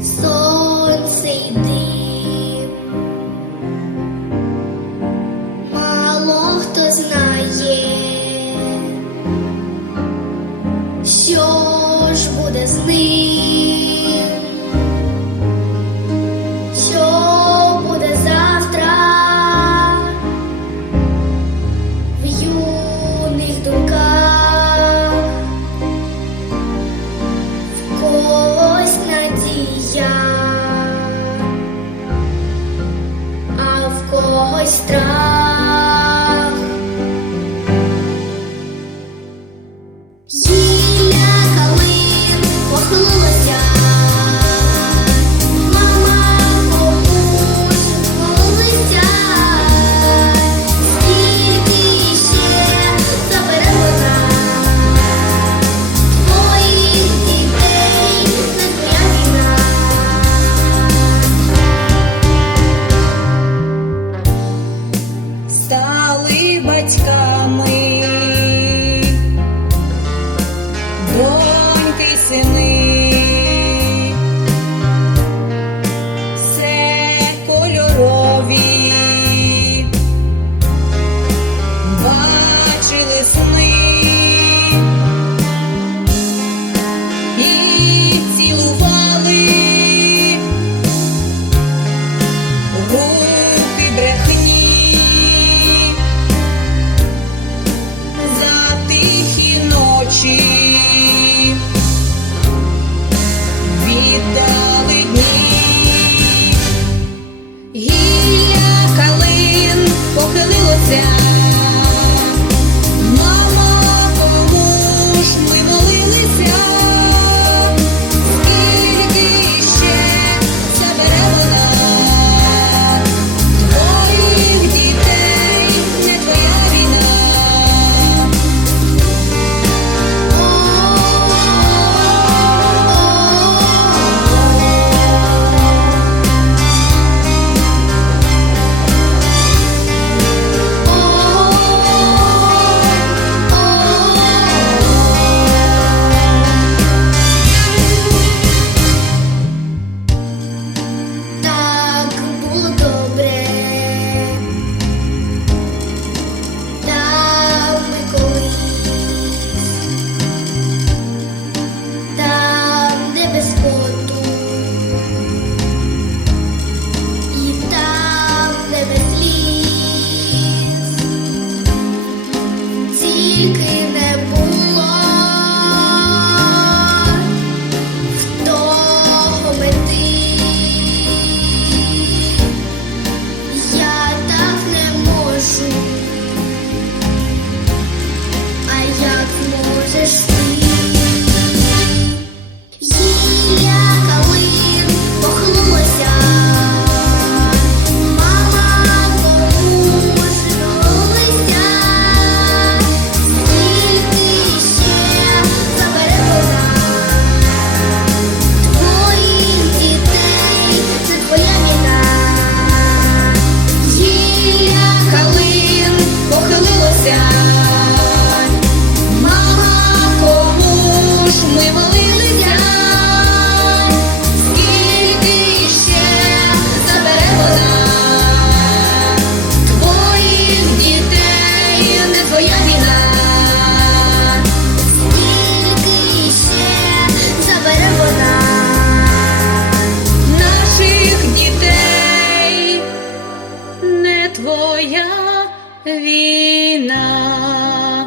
So Зуля поколоття. моя вина.